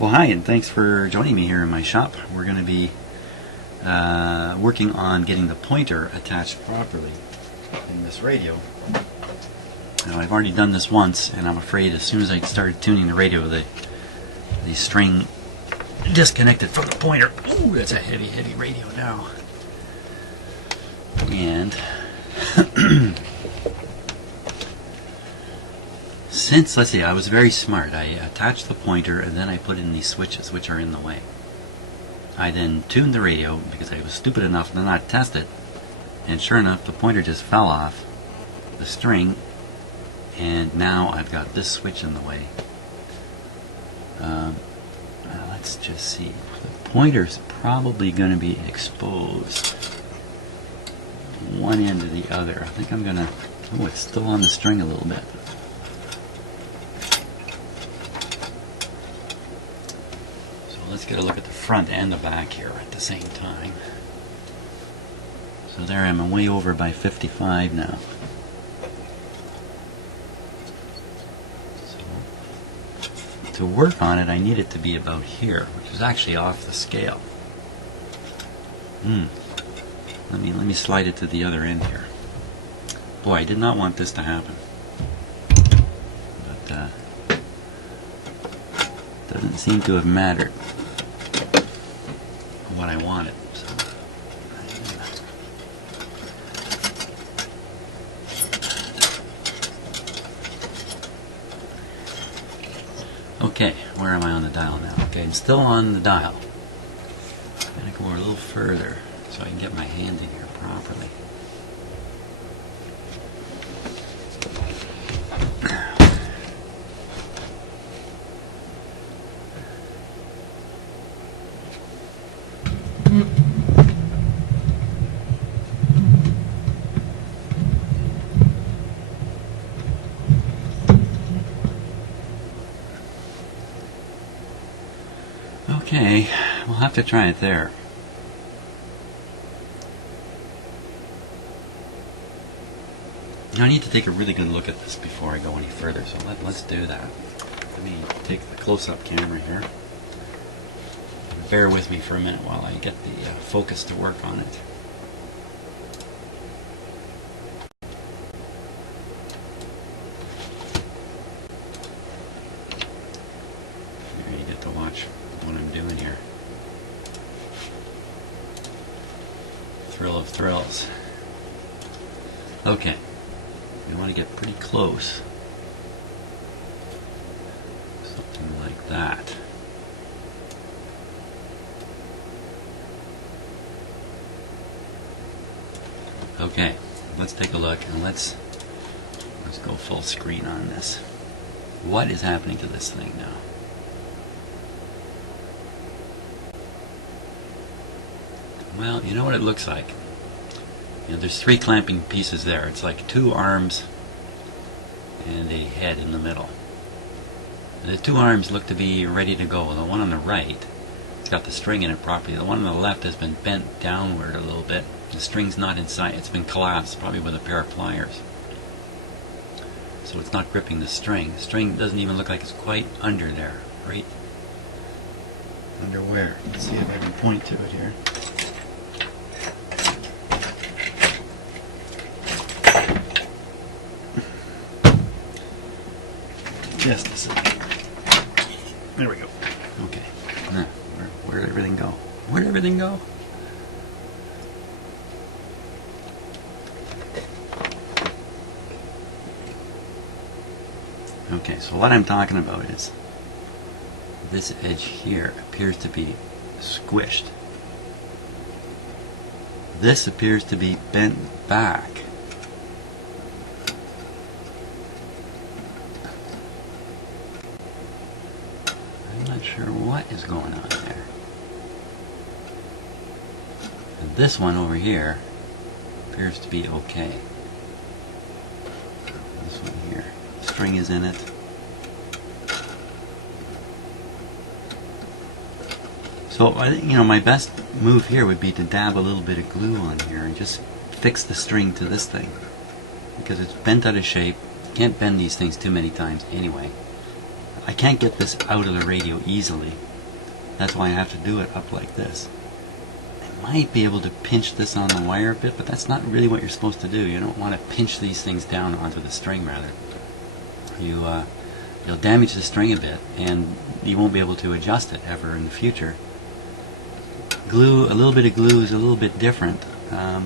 Well, hi, and thanks for joining me here in my shop. We're going to be working on getting the pointer attached properly in this radio. Now, I've already done this once, and I'm afraid as soon as I started tuning the radio, the string disconnected from the pointer. Ooh, that's a heavy, heavy radio now. And since, let's see, I was very smart. I attached the pointer and then I put in these switches, which are in the way. I then tuned the radio because I was stupid enough to not test it, and sure enough, the pointer just fell off the string, and now I've got this switch in the way. Let's just see. The pointer's probably going to be exposed one end to the other. I think I'm going to... Oh, it's still on the string a little bit. Let's get a look at the front and the back here at the same time. So there I'm way over by 55 now. So to work on it, I need it to be about here, which is actually off the scale. Let me slide it to the other end here. Boy, I did not want this to happen. But doesn't seem to have mattered what I wanted. So okay, where am I on the dial now? Okay, I'm still on the dial. I'm going to go a little further so I can get my hand in here properly. Okay, we'll have to try it there. Now I need to take a really good look at this before I go any further, so let's do that. Let me take the close-up camera here. Bear with me for a minute while I get the focus to work on it. Here you get to watch what I'm doing here. Thrill of thrills. Okay, we want to get pretty close. Something like that. Okay, let's take a look and let's go full screen on this. What is happening to this thing now? Well, you know what it looks like. You know, there's three clamping pieces there. It's like two arms and a head in the middle. The two arms look to be ready to go. The one on the right, it's got the string in it properly. The one on the left has been bent downward a little bit. The string's not inside. It's been collapsed, probably with a pair of pliers. So it's not gripping the string. The string doesn't even look like it's quite under there, right? Under where? Let's see if I can point to it here. Just a second. There we go. Okay. Now, where did everything go? Where did everything go? Okay, so what I'm talking about is this edge here appears to be squished. This appears to be bent back. I'm not sure what is going on there. And this one over here appears to be okay. This one here. String is in it. So I think, you know, my best move here would be to dab a little bit of glue on here and just fix the string to this thing, because it's bent out of shape. Can't bend these things too many times anyway. I can't get this out of the radio easily, That's why I have to do it up like this. I might be able to pinch this on the wire a bit, but that's not really what you're supposed to do. You don't want to pinch these things down onto the string, rather. You'll damage the string a bit, and you won't be able to adjust it ever in the future. Glue, a little bit of glue is a little bit different. As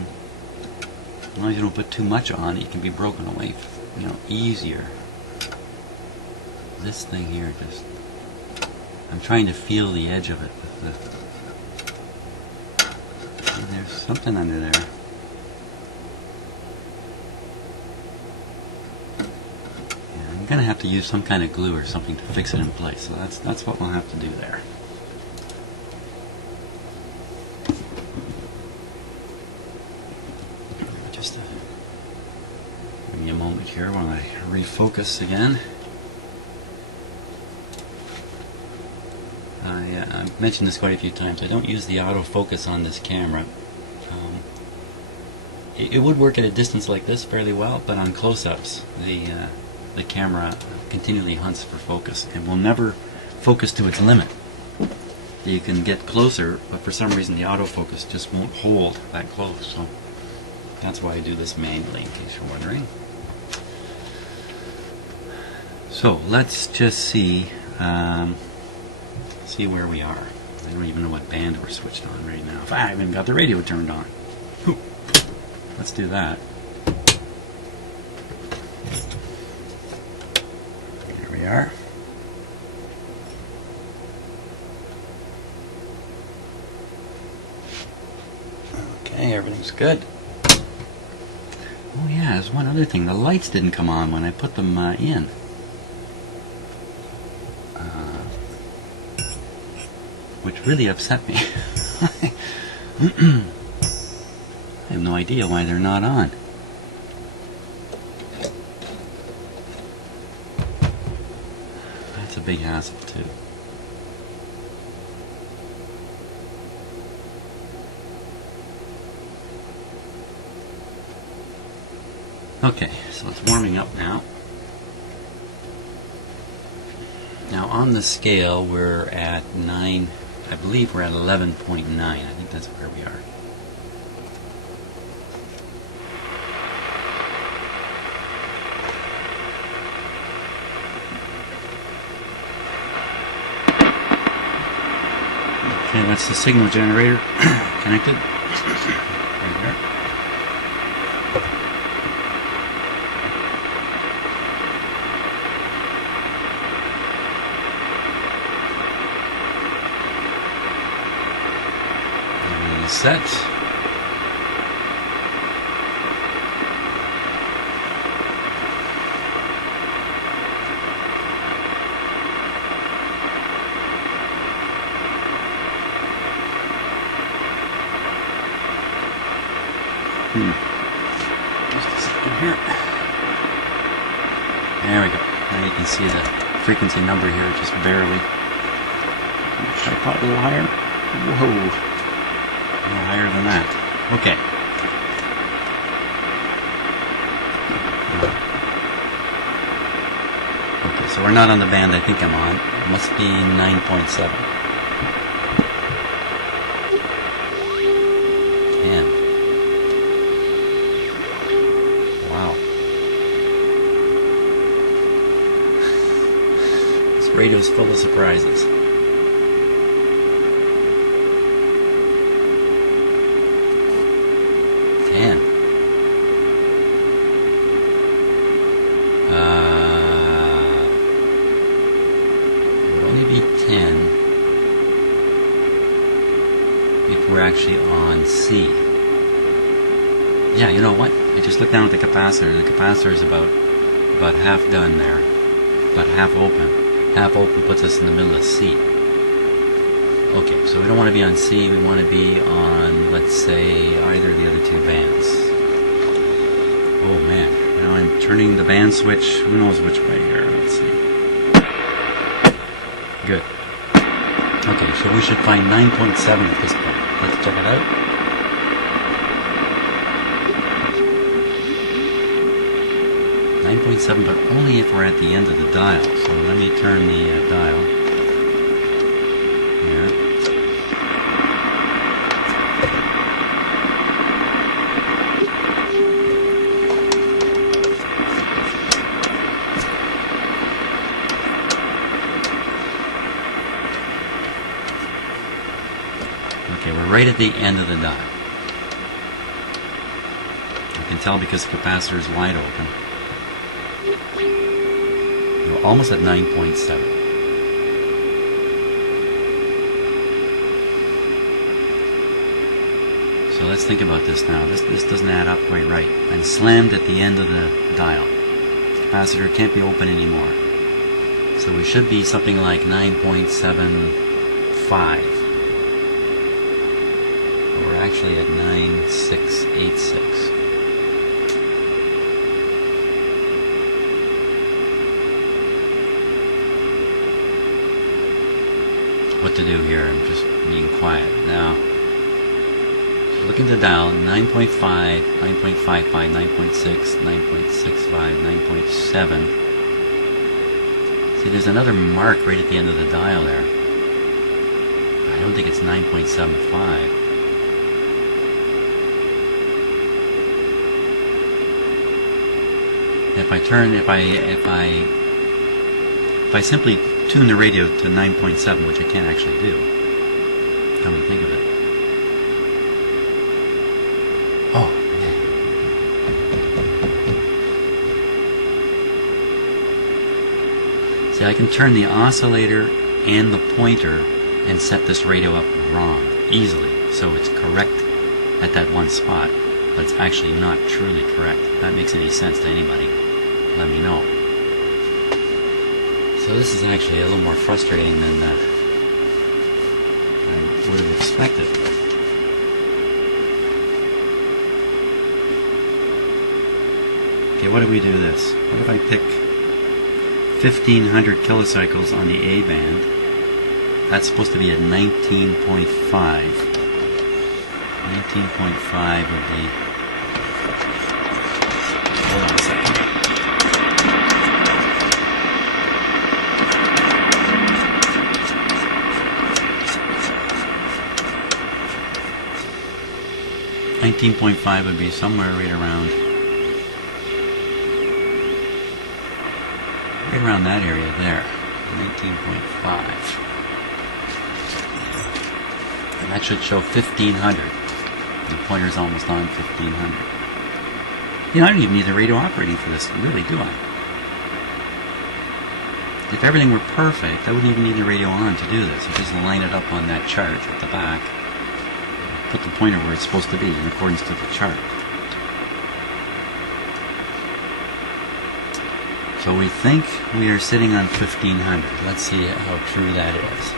long as you don't put too much on, it can be broken away, easier. This thing here, I'm trying to feel the edge of it with there's something under there. Yeah, I'm going to have to use some kind of glue or something to fix it in place. So that's what we'll have to do there. Just give me a moment here while I refocus again. I've mentioned this quite a few times. I don't use the autofocus on this camera. It would work at a distance like this fairly well, but on close-ups, the camera continually hunts for focus and will never focus to its limit. You can get closer, but for some reason the autofocus just won't hold that close. So that's why I do this manually, in case you're wondering. So let's just see where we are. I don't even know what band we're switched on right now. I haven't even got the radio turned on. Let's do that. There we are. Okay, everything's good. Oh yeah, there's one other thing. The lights didn't come on when I put them in. Which really upset me. I have no idea why they're not on. That's a big hassle too. Okay, so it's warming up now. Now on the scale we're at 9, I believe we're at 11.9. I think that's where we are. Okay, that's the signal generator connected. Right there. Set. Just a second here. There we go. Now you can see the frequency number here just barely. Should I pop a little higher? Whoa. A little higher than that. Okay. Okay, so we're not on the band I think I'm on. It must be 9.7. 10. Wow. This radio's full of surprises. 10. It would only be 10 if we're actually on C. Yeah, you know what? I just looked down at the capacitor. The capacitor is about half done there, about half open. Half open puts us in the middle of C. Okay, so we don't want to be on C, we want to be on, let's say, either of the other two bands. Oh man, now I'm turning the band switch, who knows which way here, let's see. Good. Okay, so we should find 9.7 at this point. Let's check it out. .7, but only if we're at the end of the dial. So let me turn the dial here. Okay, we're right at the end of the dial. You can tell because the capacitor is wide open. We're almost at 9.7. So let's think about this now. This doesn't add up quite right. I'm slammed at the end of the dial. The capacitor can't be open anymore. So we should be something like 9.75. We're actually at 9.686. What to do here? I'm just being quiet. Now, look at the dial, 9.5, 9.55, 9.6, 9.65, 9.7. See, there's another mark right at the end of the dial there. I don't think it's 9.75. If I simply tune the radio to 9.7, which I can't actually do, come to think of it. Oh, yeah. See, I can turn the oscillator and the pointer and set this radio up wrong easily, so it's correct at that one spot, but it's actually not truly correct. If that makes any sense to anybody, let me know. So this is actually a little more frustrating than I would have expected. Okay, what if we do this? What if I pick 1500 kilocycles on the A band? That's supposed to be at 19.5. 19.5 would be... Hold on a second. .5 would be somewhere right around that area there. 19.5. And that should show 1500. The pointer's almost on 1500. You know, I don't even need the radio operating for this, really, do I? If everything were perfect, I wouldn't even need the radio on to do this. I just line it up on that chart at the back. Put the pointer where it's supposed to be in accordance to the chart. So we think we are sitting on 1500. Let's see how true that is.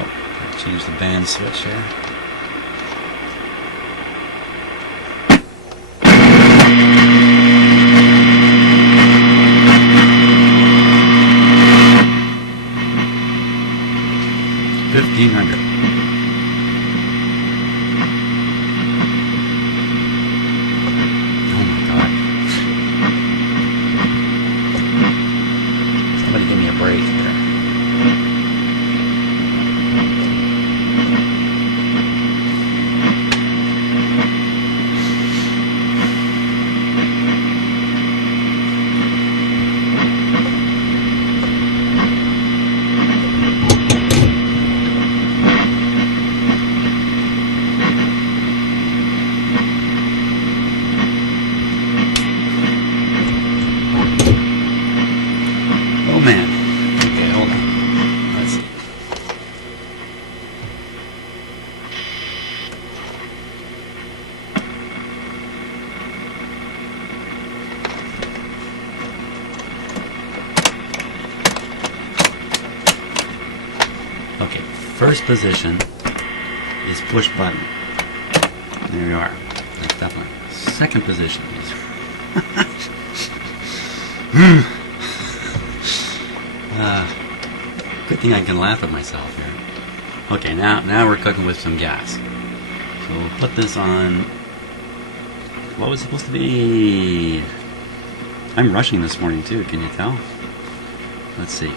Oh, change the band switch here. Oh my God. Somebody give me a break here. Oh man. Okay, hold on. Let's see. Okay, first position is push button. There you are. That's definitely. Second position is good thing I can laugh at myself here. Okay, now we're cooking with some gas. So we'll put this on. What was it supposed to be? I'm rushing this morning too, can you tell? Let's see.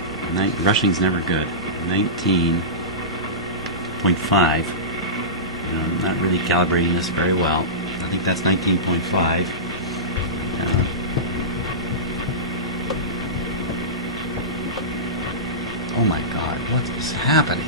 Rushing's never good. 19.5. I'm not really calibrating this very well. I think that's 19.5. Oh my God, what is happening?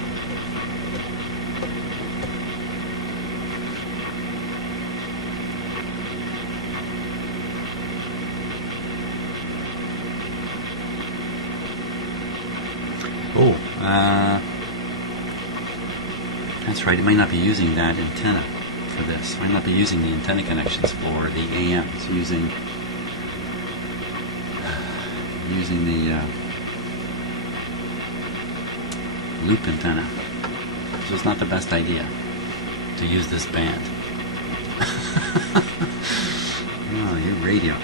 Oh, that's right, it might not be using that antenna for this. It might not be using the antenna connections for the AM. It's using the loop antenna. So it's not the best idea to use this band. Oh, your radio.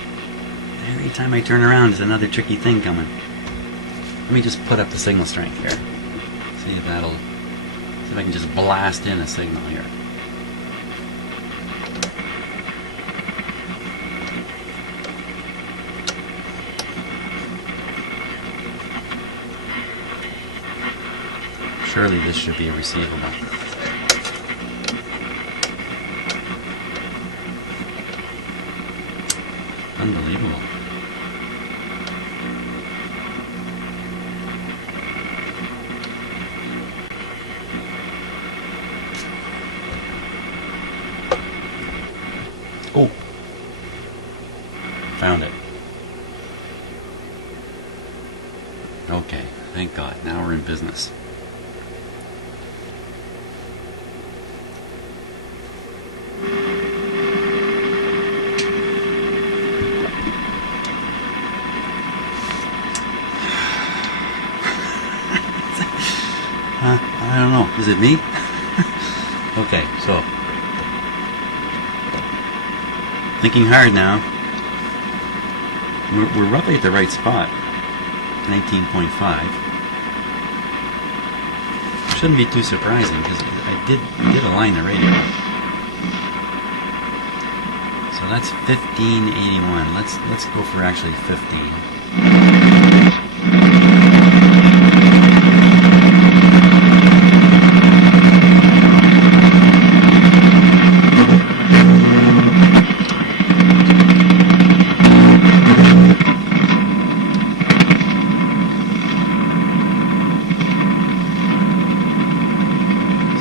Every time I turn around, there's another tricky thing coming. Let me just put up the signal strength here. See if that'll. See if I can just blast in a signal here. Surely this should be receivable. Unbelievable. Oh, found it. Okay, thank God. Now we're in business. I don't know. Is it me? Okay, so thinking hard now. We're roughly at the right spot. 19.5. Shouldn't be too surprising because I did align the radio. So that's 1581. Let's go for actually 15.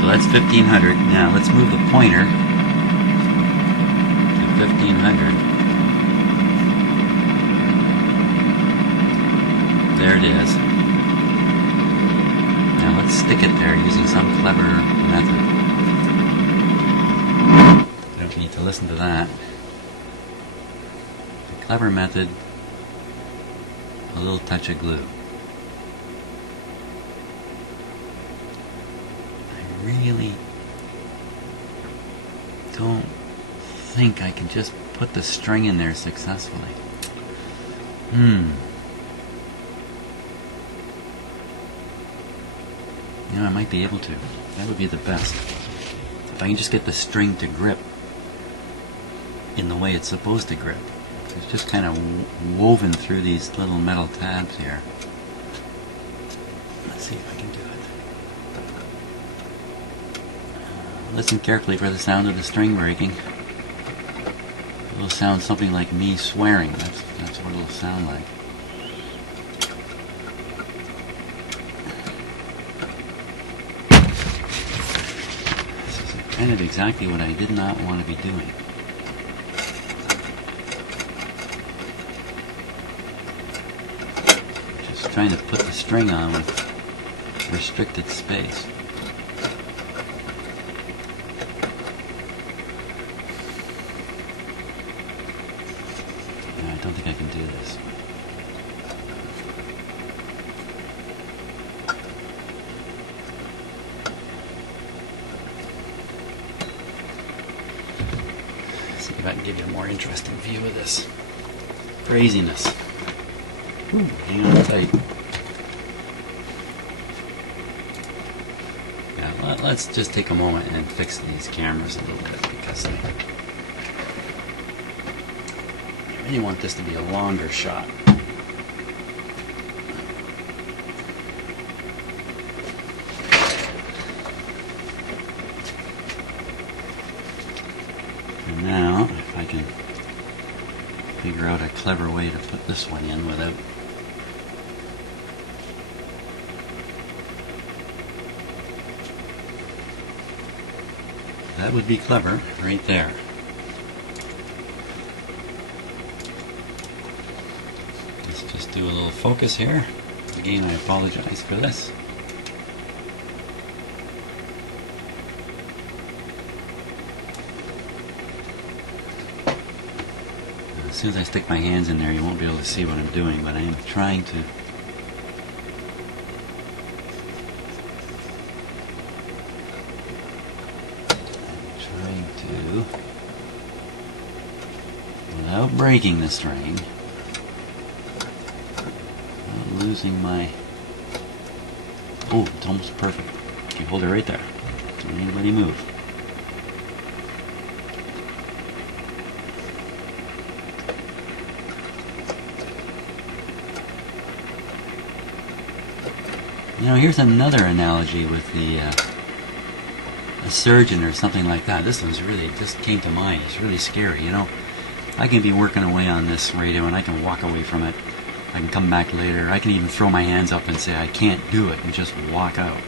That's 1500. Now let's move the pointer to 1500. There it is. Now let's stick it there using some clever method. Don't need to listen to that. The clever method, a little touch of glue. Really don't think I can just put the string in there successfully. You know, I might be able to. That would be the best. If I can just get the string to grip in the way it's supposed to grip. It's just kind of woven through these little metal tabs here. Let's see if I can do it. Listen carefully for the sound of the string breaking. It will sound something like me swearing. That's what it will sound like. This is kind of exactly what I did not want to be doing. Just trying to put the string on with restricted space. I don't think I can do this. Let's see if I can give you a more interesting view of this craziness. Ooh, hang on tight. Yeah, let's just take a moment and fix these cameras a little bit because I really want this to be a longer shot. And now, if I can figure out a clever way to put this one in without That would be clever, right there. Let's just do a little focus here. Again, I apologize for this. As soon as I stick my hands in there, you won't be able to see what I'm doing, but I am trying to without breaking the string, without losing my... Oh, it's almost perfect. You hold it right there. Don't anybody move. You know, here's another analogy with the a surgeon or something like that. This one's really just came to mind. It's really scary. You know, I can be working away on this radio and I can walk away from it. I can come back later. I can even throw my hands up and say I can't do it and just walk out.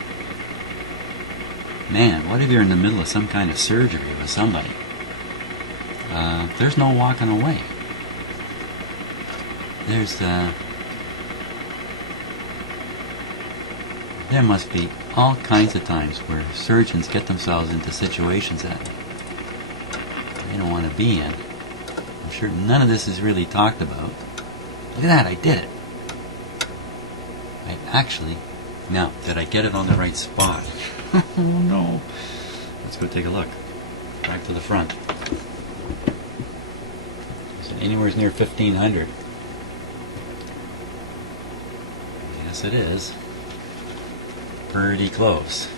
Man, what if you're in the middle of some kind of surgery with somebody? There's no walking away. There must be all kinds of times where surgeons get themselves into situations that they don't want to be in. I'm sure none of this is really talked about. Look at that, I did it. I actually... Now, did I get it on the right spot? Oh no. Let's go take a look. Back to the front. Is it anywhere near 1500? Yes, it is. Pretty close.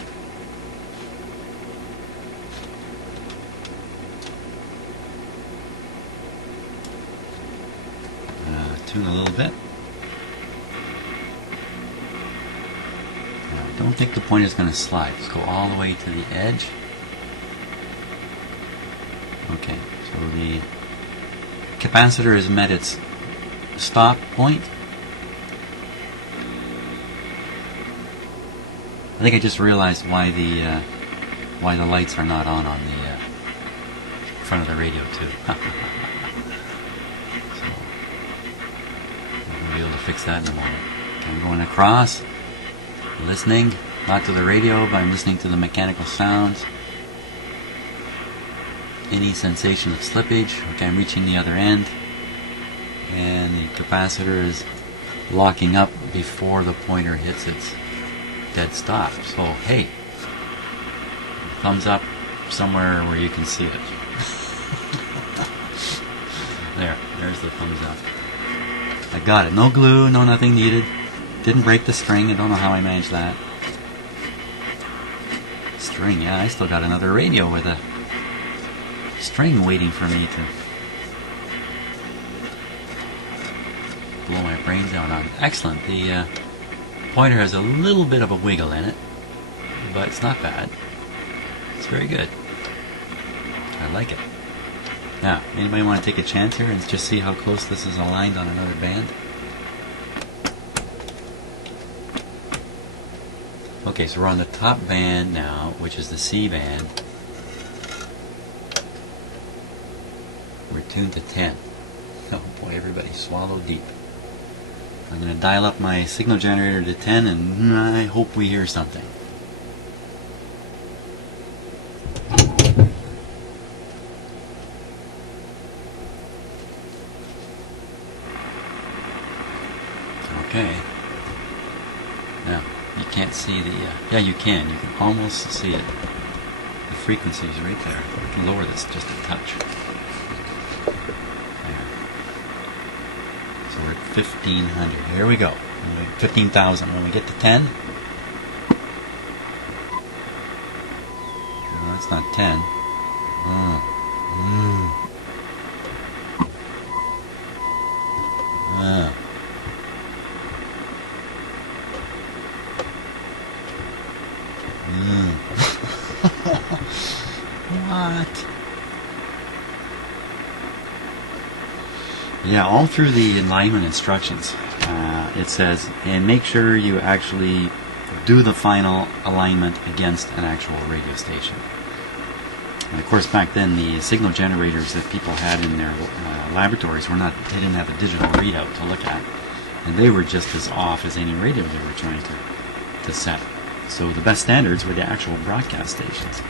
Tune a little bit. Now, I don't think the pointer is going to slide. Let's go all the way to the edge. Okay, so the capacitor has met its stop point. I think I just realized why the lights are not on the front of the radio too. So I'll be able to fix that in a moment. I'm going across, listening, not to the radio, but I'm listening to the mechanical sounds. Any sensation of slippage. Okay, I'm reaching the other end, and the capacitor is locking up before the pointer hits its dead stop. So hey, thumbs up somewhere where you can see it. There's the thumbs up. I got it. No glue, no nothing needed. Didn't break the string. I don't know how I managed that. String, yeah, I still got another radio with a string waiting for me to blow my brains out on. Excellent. The pointer has a little bit of a wiggle in it, but it's not bad. It's very good. I like it. Now, anybody want to take a chance here and just see how close this is aligned on another band? Okay, so we're on the top band now, which is the C band. We're tuned to 10. Oh boy, everybody swallow deep. I'm going to dial up my signal generator to 10 and I hope we hear something. Okay. Now, you can't see the... yeah, you can. You can almost see it. The frequency is right there. I can lower this just a touch. There. So we're at 1500. Here we go. 15,000. When we get to 10... No, that's not 10. What? Yeah, all through the alignment instructions it says, and make sure you actually do the final alignment against an actual radio station. And of course, back then, the signal generators that people had in their laboratories they didn't have a digital readout to look at. And they were just as off as any radio they were trying to set. So the best standards were the actual broadcast stations.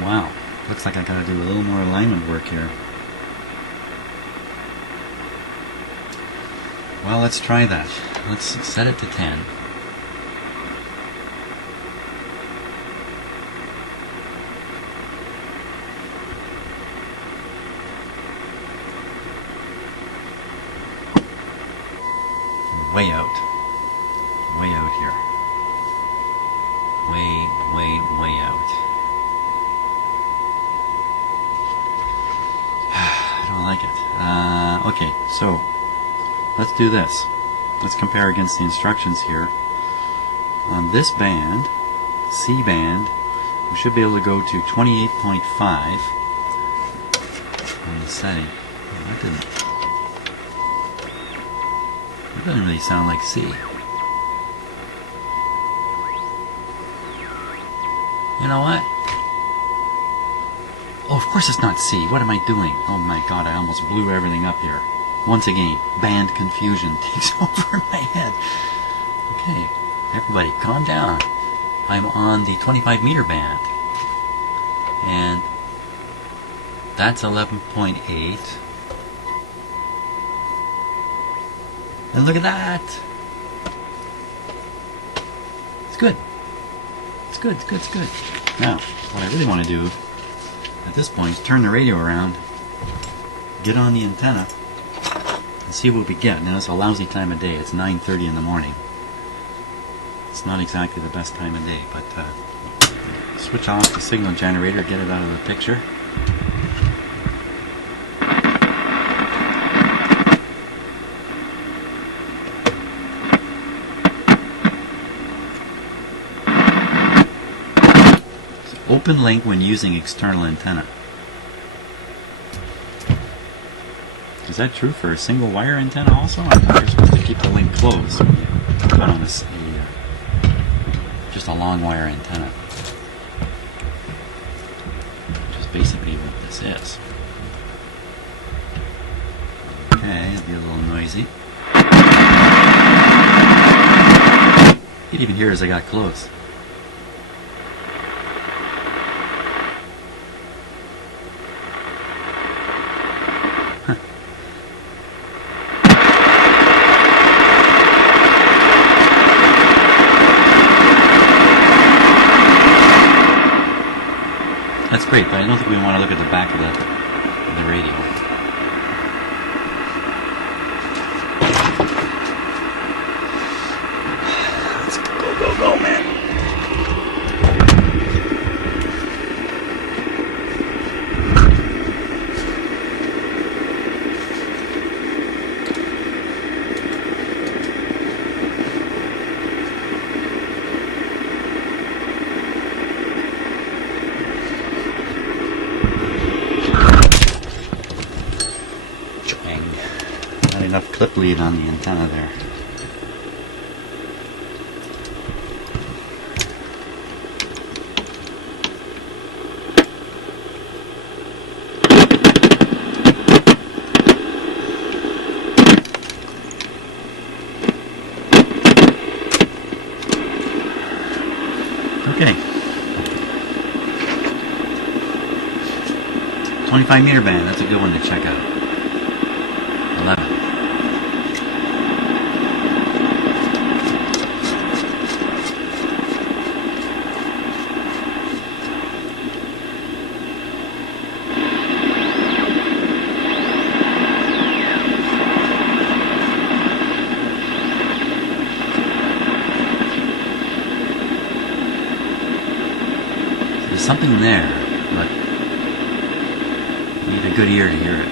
Wow, looks like I gotta do a little more alignment work here. Well, let's try that. Let's set it to 10. Way out. Way out here. Way out. I don't like it. Okay, so let's do this. Let's compare against the instructions here. On this band, C band, we should be able to go to 28.5 on the setting. Oh, that doesn't really sound like C. You know what? Oh, of course it's not C. What am I doing? Oh my god, I almost blew everything up here. Once again, band confusion takes over my head. Okay, everybody calm down. I'm on the 25 meter band. And that's 11.8. And look at that! It's good. It's good, it's good, it's good. Now, what I really want to do at this point is turn the radio around, get on the antenna, and see what we get. Now it's a lousy time of day. It's 9:30 in the morning. It's not exactly the best time of day, but switch off the signal generator, get it out of the picture. Open link when using external antenna. Is that true for a single wire antenna also? I thought you're supposed to keep the link closed when you put on just a long wire antenna. Which is basically what this is. Okay, it'll be a little noisy. You can even hear as I got close. That's great, but I don't think we want to look at the back of the radio. Let's go, man. Enough clip lead on the antenna there. Okay. 25 meter band, that's a good one to check out. 11. There's something there, but you need a good ear to hear it.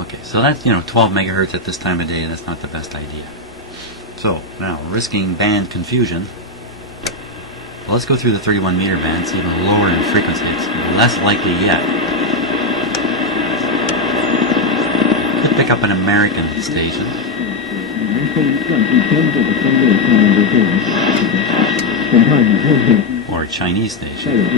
Okay, so that's, 12 megahertz at this time of day. That's not the best idea. So, now, risking band confusion. Well, let's go through the 31 meter band. It's even lower in frequency. It's less likely yet. Could pick up an American station. Or a Chinese station.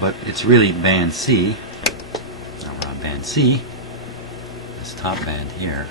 But it's really band C. Now we're on band C. This top band here.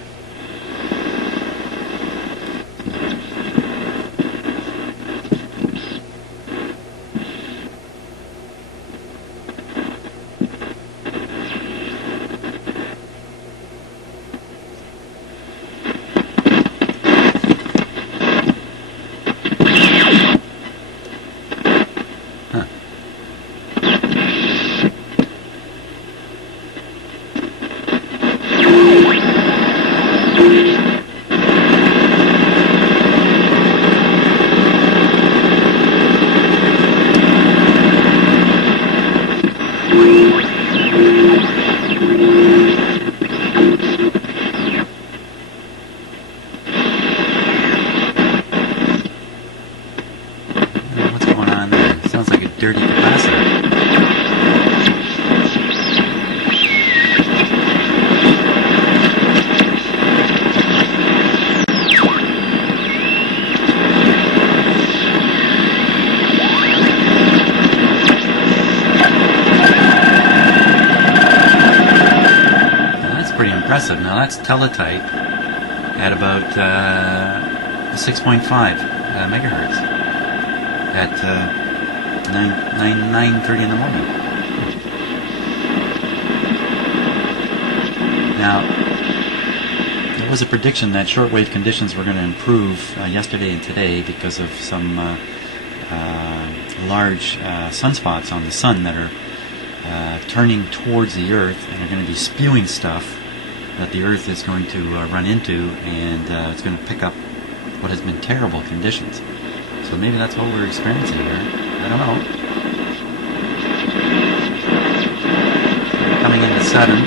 Dirty capacitor. That's pretty impressive. Now that's teletype at about 6.5 megahertz at 9:30 in the morning. Now, there was a prediction that shortwave conditions were going to improve yesterday and today because of some large sunspots on the sun that are turning towards the Earth and are going to be spewing stuff that the Earth is going to run into, and it's going to pick up what has been terrible conditions. So maybe that's what we're experiencing here. I don't know. Coming into 7.